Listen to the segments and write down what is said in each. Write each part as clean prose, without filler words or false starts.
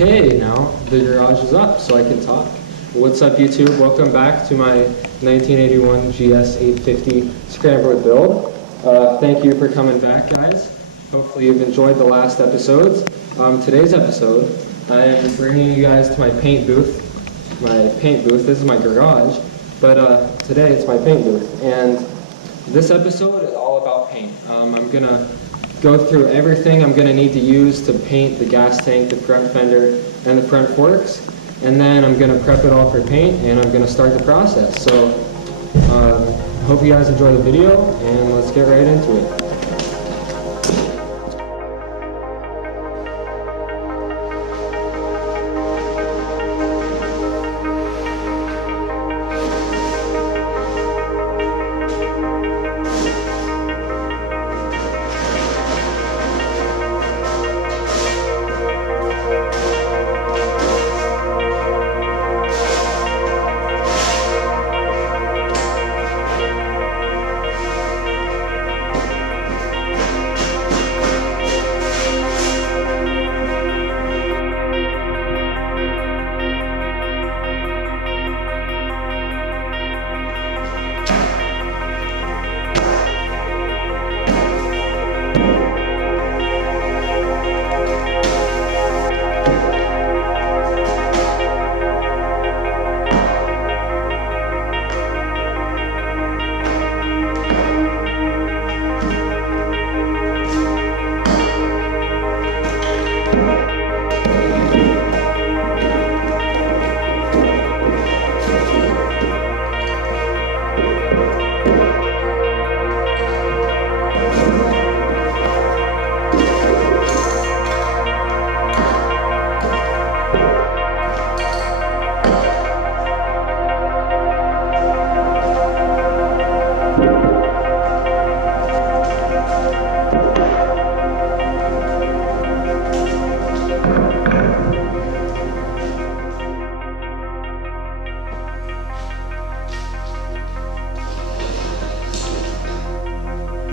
Okay, now the garage is up so I can talk. What's up YouTube? Welcome back to my 1981 GS850 Scrambler Build. Thank you for coming back, guys. Hopefully you've enjoyed the last episodes. Today's episode, I am bringing you guys to my paint booth. This is my garage, but today it's my paint booth. And this episode is all about paint. I'm gonna go through everything I'm gonna need to use to paint the gas tank, the front fender, and the front forks. And then I'm gonna prep it all for paint, and I'm gonna start the process. So, hope you guys enjoy the video, and let's get right into it.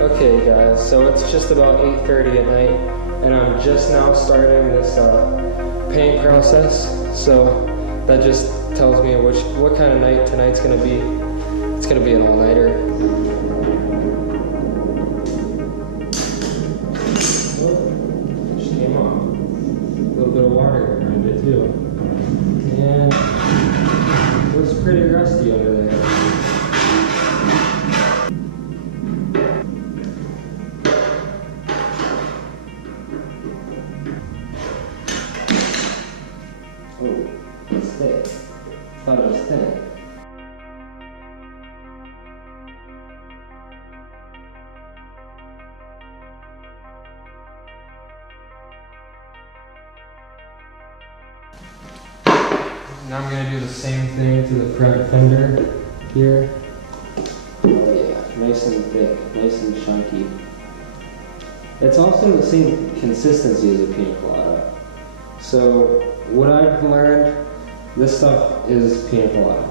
Okay guys, so it's just about 8:30 at night, and I'm just now starting this paint process, so that just tells me what kind of night tonight's gonna be. It's gonna be an all-nighter. Oh, just came off. A little bit of water behind it too. And it looks pretty rusty under there. Oh, it's thick. Thought it was thin. Now I'm going to do the same thing to the front fender here. Oh yeah, nice and thick, nice and chunky. It's also the same consistency as a pina colada. So what I've learned, this stuff is pina colada.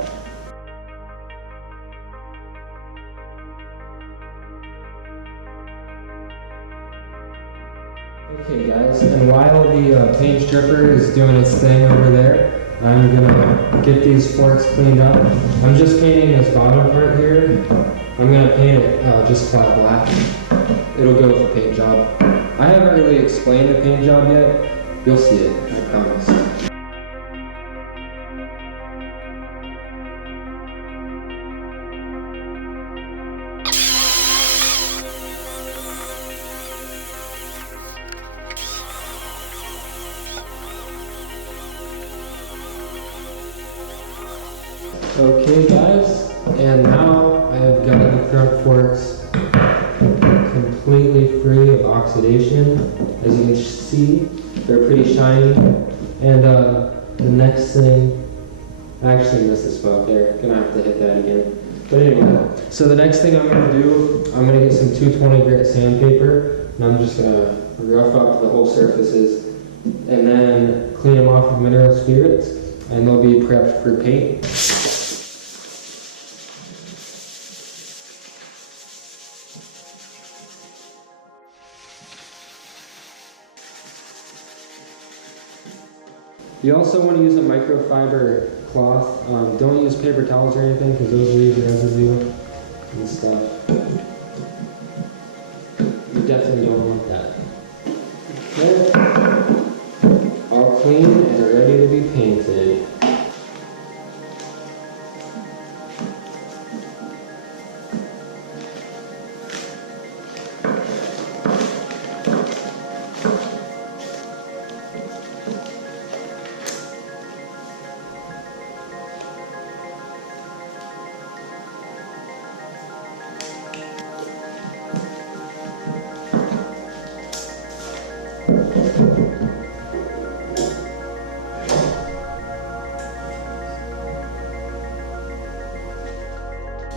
Okay guys, and while the paint stripper is doing its thing over there, I'm gonna get these forks cleaned up. I'm just painting this bottom part here. I'm gonna paint it just flat black. It'll go with the paint job. I haven't really explained the paint job yet. You'll see it, I promise. Okay guys, and now I have got the front forks completely free of oxidation. As you can see, they're pretty shiny. And the next thing, I actually missed the spot there, gonna have to hit that again. But anyway, so the next thing I'm gonna do, I'm gonna get some 220 grit sandpaper, and I'm just gonna rough up the whole surfaces, and then clean them off with mineral spirits, and they'll be prepped for paint. You also want to use a microfiber cloth. Don't use paper towels or anything because those leave residue and stuff. You definitely don't want that. Okay. All clean and ready to be painted.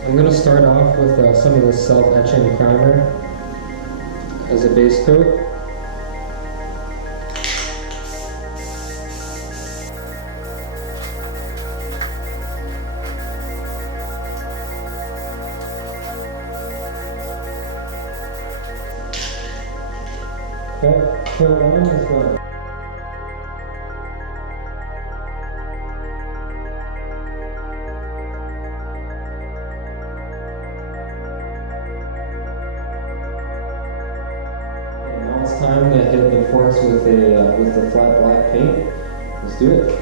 I'm going to start off with some of the self-etching primer as a base coat. Okay, coat 1 is done. It's time to hit the forks with the flat black paint. Let's do it.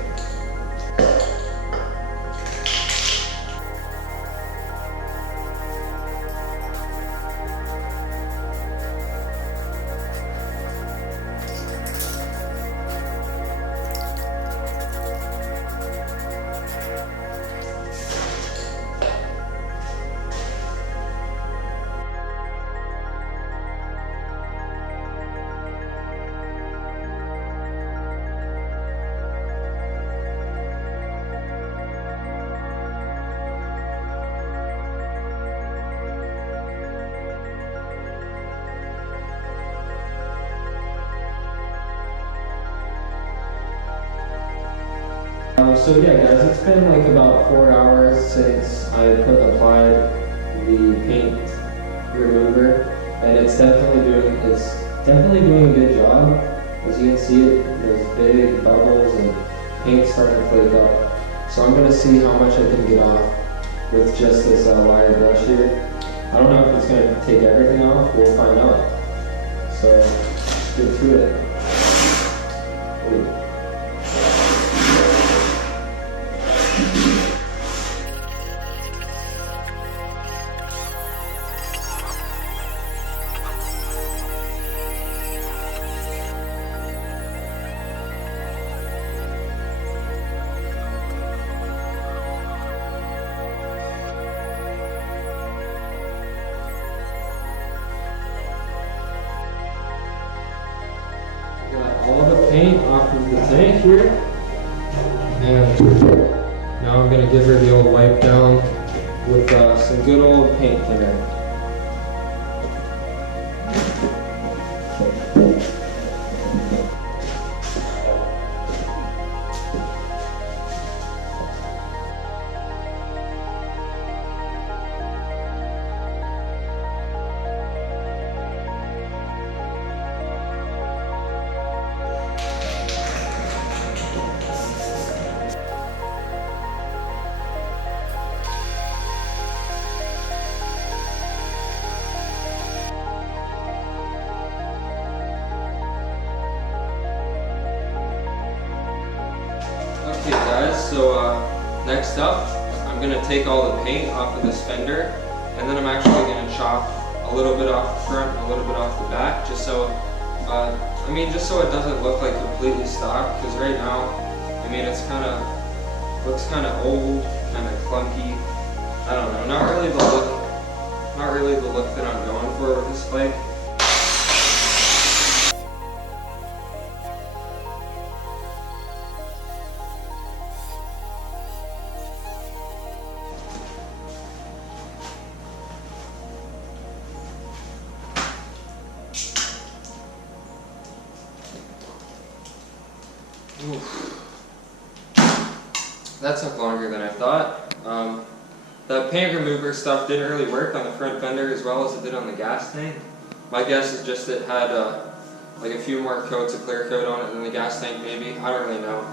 So yeah guys, it's been like about 4 hours since I applied the paint remover, and it's definitely doing a good job. As you can see, there's big bubbles and paint starting to flake up. So I'm gonna see how much I can get off with just this wire brush here. I don't know if it's gonna take everything off. We'll find out. So let's get to it. Ooh. All the paint off of the tank here, and now I'm going to give her the old wipe down with some good old paint thinner. Okay guys, so next up, I'm going to take all the paint off of this fender, and then I'm actually going to chop a little bit off the front, a little bit off the back, just so it doesn't look like completely stock, because right now, it's looks kind of old, kind of clunky. I don't know, not really the look that I'm going for with this bike. Oof. That took longer than I thought. The paint remover stuff didn't really work on the front fender as well as it did on the gas tank. My guess is just it had like a few more coats of clear coat on it than the gas tank maybe. I don't really know.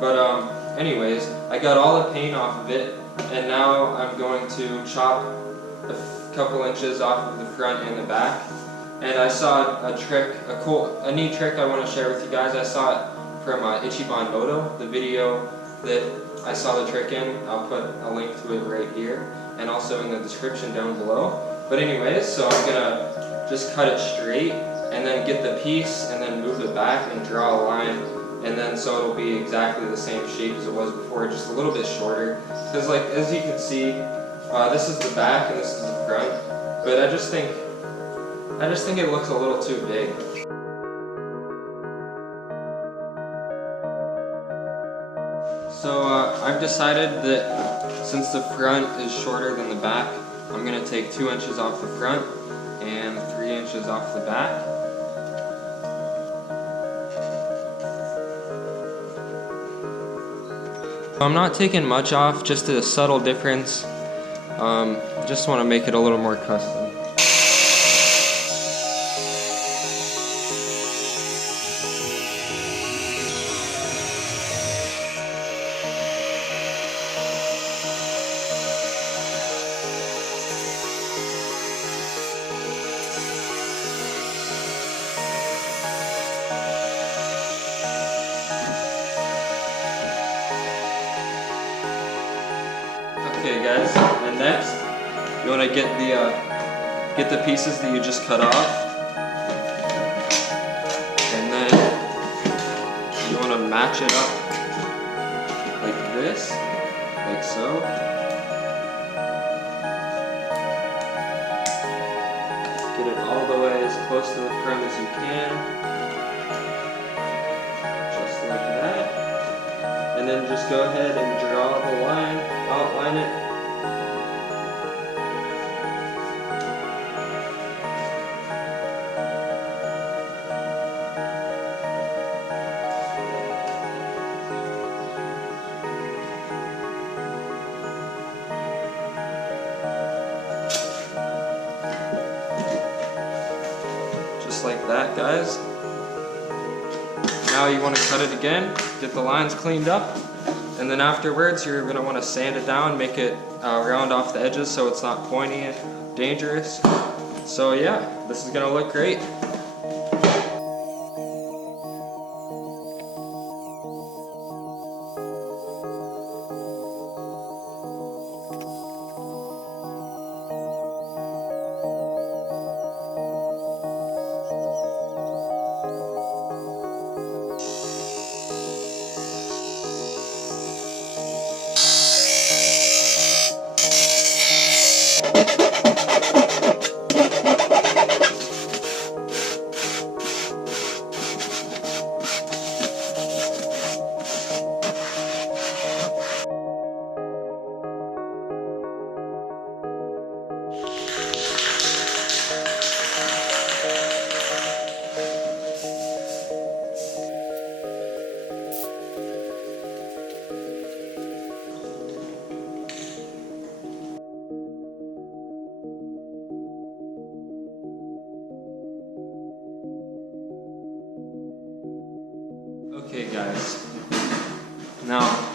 But anyways, I got all the paint off of it, and now I'm going to chop a couple inches off of the front and the back. And I saw a neat trick I want to share with you guys. I saw it from Ichiban Moto, the video that I saw the trick in. I'll put a link to it right here, and also in the description down below. But anyways, so I'm gonna just cut it straight, and then get the piece, and then move it back and draw a line, and then so it'll be exactly the same shape as it was before, just a little bit shorter. Because like as you can see, this is the back and this is the front, but I just think it looks a little too big. So I've decided that since the front is shorter than the back, I'm going to take 2 inches off the front and 3 inches off the back. I'm not taking much off, just a subtle difference. Just want to make it a little more custom. Okay guys, and next you want to get the pieces that you just cut off, and then you want to match it up like this, like so. Get it all the way as close to the front as you can, just like that, and then just go ahead and draw the line, outline it. Just like that, guys. Now you want to cut it again, get the lines cleaned up, and then afterwards you're going to want to sand it down, make it round off the edges so it's not pointy and dangerous. So yeah, this is going to look great. Okay guys, now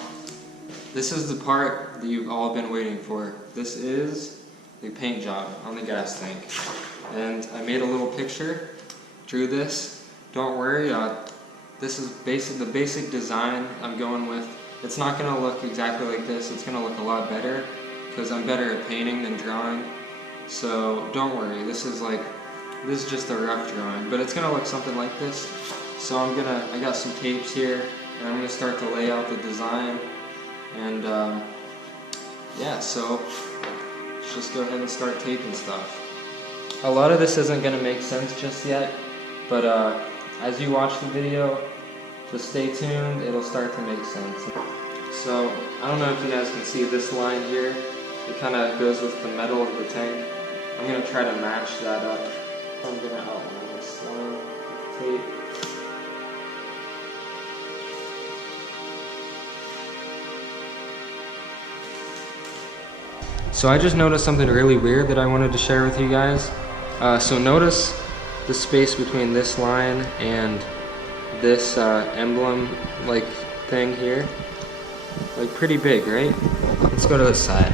this is the part that you've all been waiting for. This is the paint job on the gas tank, and I made a little picture, drew this. Don't worry, this is the basic design I'm going with. It's not going to look exactly like this, it's going to look a lot better because I'm better at painting than drawing. So don't worry, this is just a rough drawing, but it's going to look something like this. So I got some tapes here, and I'm going to start to lay out the design, and yeah, so let's just go ahead and start taping stuff. A lot of this isn't going to make sense just yet, but as you watch the video, just stay tuned, it'll start to make sense. So I don't know if you guys can see this line here, it kind of goes with the metal of the tank. I'm going to try to match that up. I'm going to outline this line with tape. So I just noticed something really weird that I wanted to share with you guys. So notice the space between this line and this emblem, like thing here. Like pretty big, right? Let's go to this side.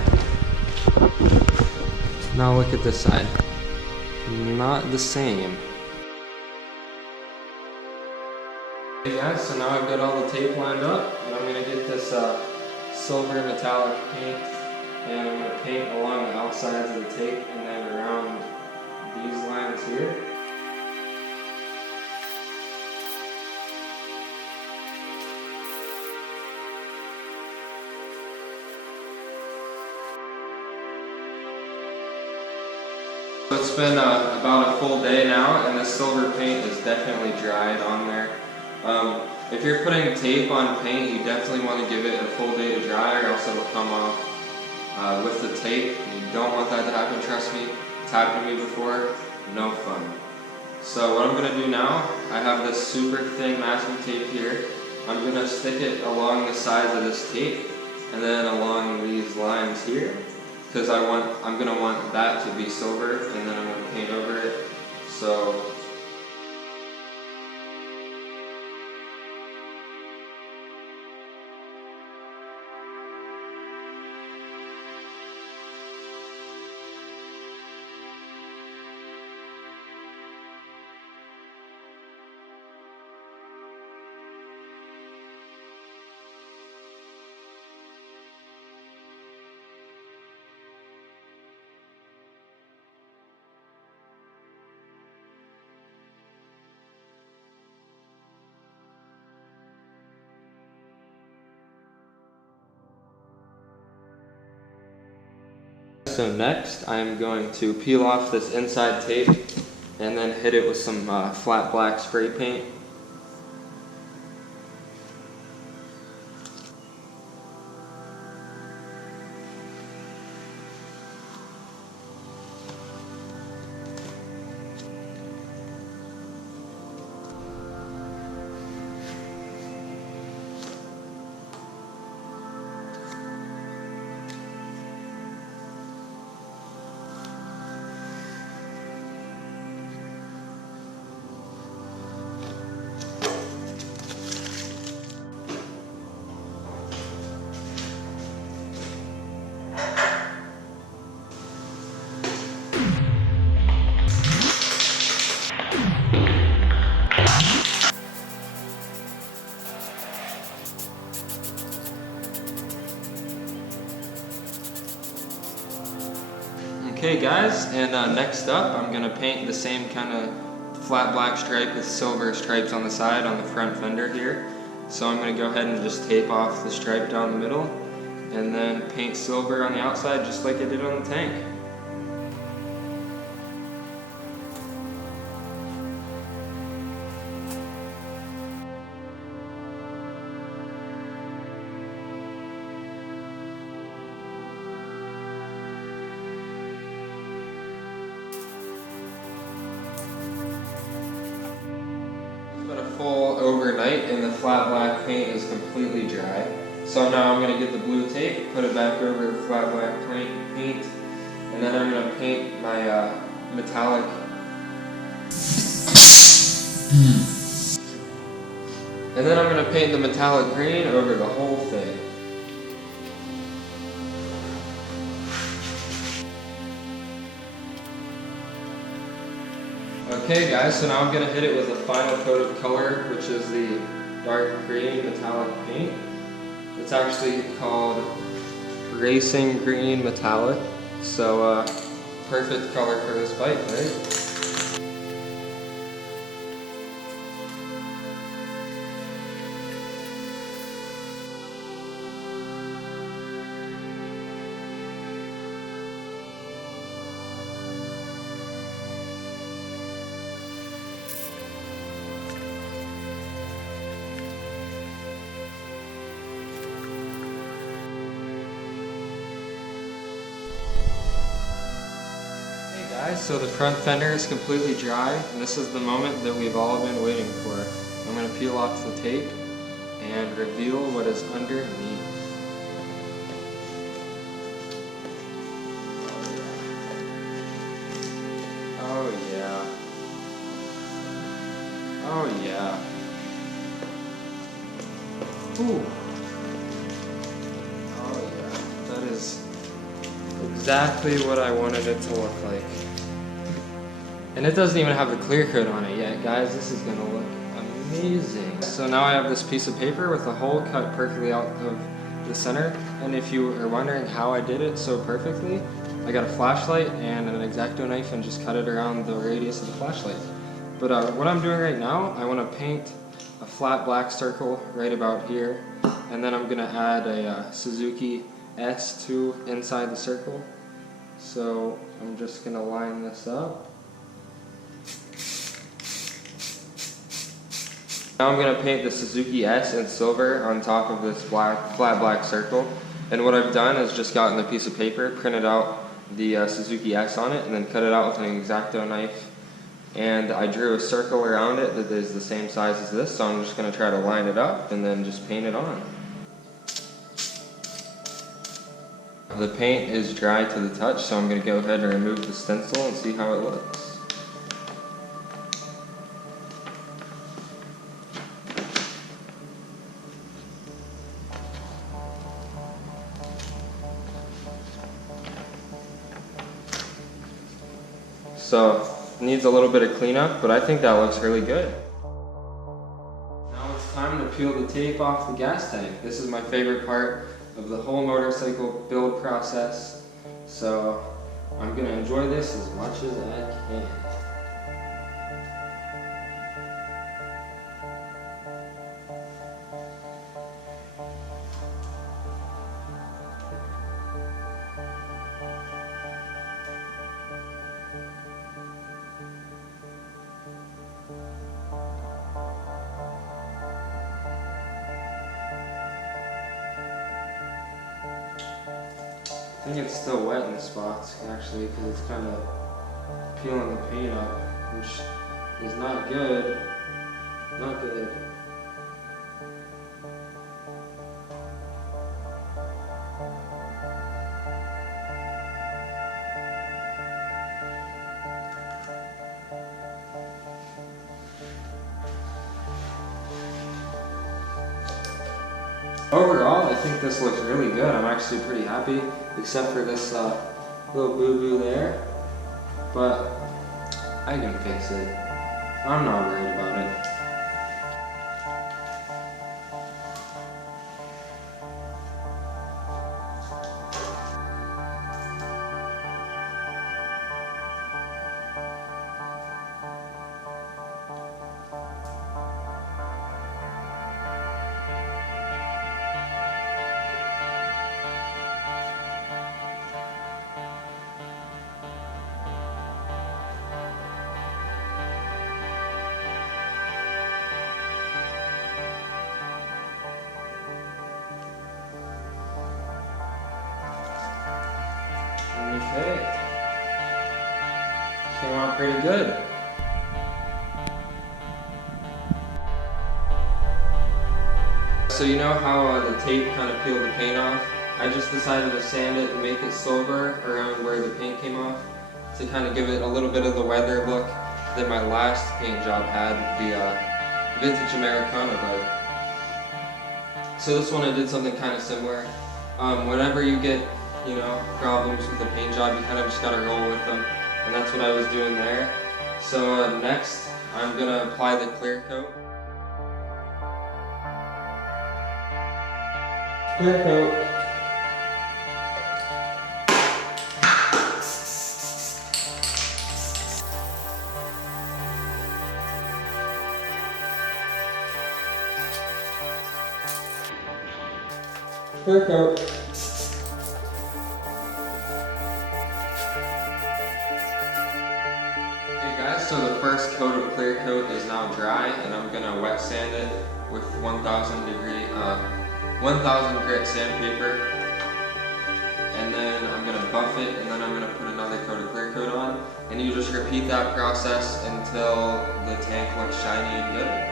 Now look at this side. Not the same. Okay guys, so now I've got all the tape lined up, and I'm going to get this silver metallic paint, and I'm going to paint along the outsides of the tape and then around these lines here. So it's been about a full day now, and this silver paint is definitely dried on there. If you're putting tape on paint, you definitely want to give it a full day to dry, or else it'll come off with the tape. You don't want that to happen, trust me. It's happened to me before, no fun. So what I'm going to do now, I have this super thin masking tape here. I'm going to stick it along the sides of this tape, and then along these lines here. Because I'm going to want that to be silver, and then I'm going to paint over it. So next, I'm going to peel off this inside tape and then hit it with some flat black spray paint. Okay guys, and next up I'm going to paint the same kind of flat black stripe with silver stripes on the side on the front fender here. So I'm going to go ahead and just tape off the stripe down the middle and then paint silver on the outside just like I did on the tank. Full overnight and the flat black paint is completely dry. So now I'm going to get the blue tape, put it back over the flat black paint, and then I'm going to paint my metallic. And then I'm going to paint the metallic green over the whole thing. Okay guys, so now I'm going to hit it with a final coat of color, which is the dark green metallic paint. It's actually called Racing Green Metallic, so perfect color for this bike, right? Guys, so the front fender is completely dry, and this is the moment that we've all been waiting for. I'm going to peel off the tape and reveal what is underneath. Oh yeah. Oh yeah. Ooh. Oh yeah, that is exactly what I wanted it to look like. And it doesn't even have the clear coat on it yet, guys. This is gonna look amazing. So now I have this piece of paper with a hole cut perfectly out of the center. And if you are wondering how I did it so perfectly, I got a flashlight and an X-Acto knife and just cut it around the radius of the flashlight. But what I'm doing right now, I want to paint a flat black circle right about here, and then I'm going to add a Suzuki S2 inside the circle. So I'm just going to line this up. Now I'm going to paint the Suzuki S in silver on top of this flat black circle. And what I've done is just gotten a piece of paper, printed out the Suzuki S on it, and then cut it out with an X-Acto knife. And I drew a circle around it that is the same size as this, so I'm just going to try to line it up and then just paint it on. The paint is dry to the touch, so I'm going to go ahead and remove the stencil and see how it looks. So, needs a little bit of cleanup, but I think that looks really good. Now it's time to peel the tape off the gas tank. This is my favorite part of the whole motorcycle build process. So, I'm going to enjoy this as much as I can. I think it's still wet in the spots, actually, because it's kind of peeling the paint up, which is not good. Not good. Overall, I think this looks really good. I'm actually pretty happy, except for this little boo-boo there. But I can fix it. I'm not worried about it. Okay. Came out pretty good. So you know how the tape kind of peeled the paint off? I just decided to sand it and make it silver around where the paint came off to kind of give it a little bit of the weather look that my last paint job had, the Vintage Americana bike. So this one I did something kind of similar. Whenever you get problems with the paint job, you kind of just gotta roll with them, and that's what I was doing there. So next, I'm gonna apply the clear coat. Clear coat. Clear coat. So the first coat of clear coat is now dry, and I'm gonna wet sand it with 1000 grit sandpaper, and then I'm gonna buff it, and then I'm gonna put another coat of clear coat on, and you just repeat that process until the tank looks shiny and good.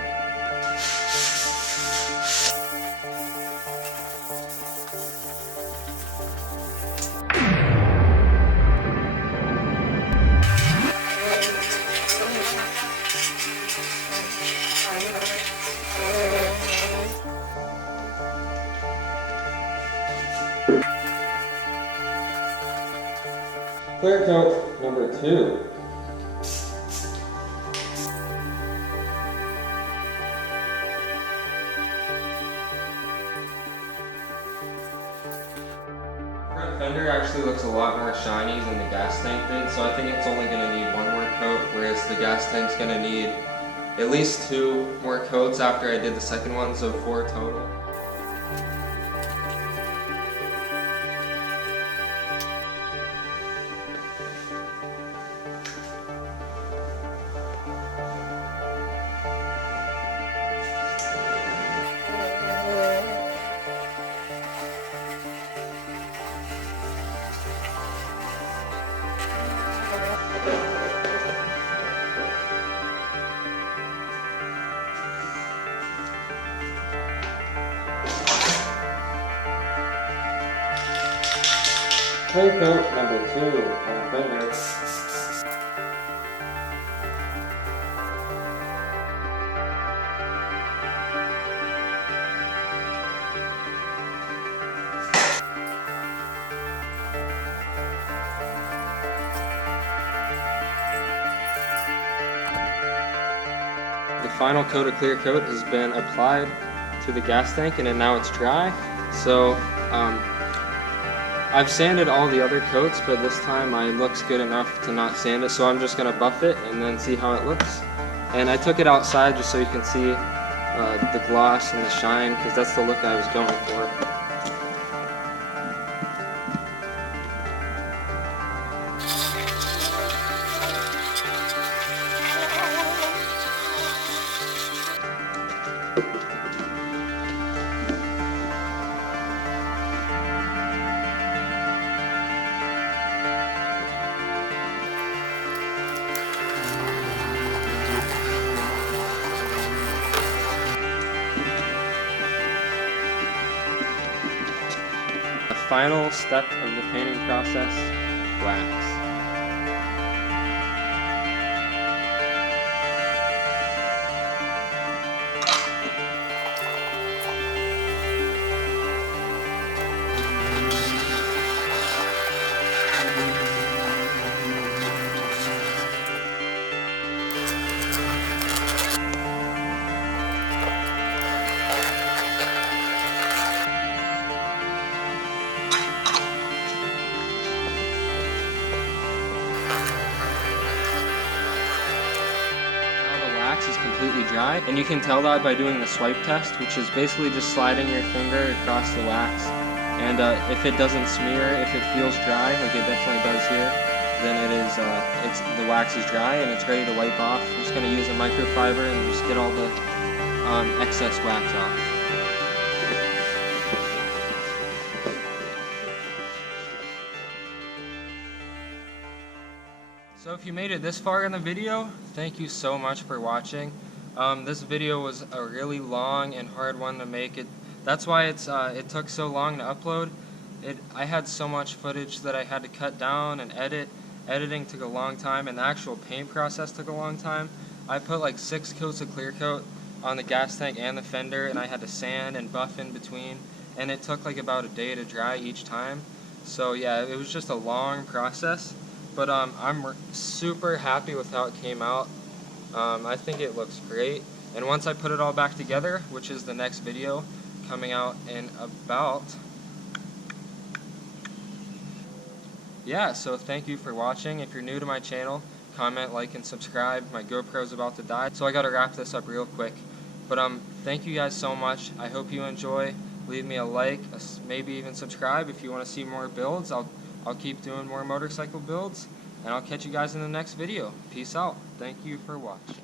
Clear coat number 2. Front fender actually looks a lot more shiny than the gas tank did, so I think it's only going to need one more coat, whereas the gas tank's going to need at least 2 more coats after I did the second one, so 4 total. Clear coat number 2 on the fender. The final coat of clear coat has been applied to the gas tank, and now it's dry. So I've sanded all the other coats, but this time it looks good enough to not sand it, so I'm just going to buff it and then see how it looks. And I took it outside just so you can see the gloss and the shine, because that's the look I was going for. Final step of the painting process, wax. Is completely dry, and you can tell that by doing the swipe test, which is basically just sliding your finger across the wax, and if it doesn't smear, if it feels dry like it definitely does here, then the wax is dry and it's ready to wipe off. I'm just going to use a microfiber and just get all the excess wax off. So if you made it this far in the video, thank you so much for watching. This video was a really long and hard one to make. That's why it took so long to upload. I had so much footage that I had to cut down and edit. Editing took a long time, and the actual paint process took a long time. I put like 6 coats of clear coat on the gas tank and the fender, and I had to sand and buff in between, and it took like about a day to dry each time. So yeah, it was just a long process. But I'm super happy with how it came out. I think it looks great. And once I put it all back together, which is the next video coming out in about... Yeah, so thank you for watching. If you're new to my channel, comment, like, and subscribe. My GoPro's about to die, so I gotta wrap this up real quick. But thank you guys so much. I hope you enjoy. Leave me a like, maybe even subscribe if you want to see more builds. I'll keep doing more motorcycle builds, and I'll catch you guys in the next video. Peace out. Thank you for watching.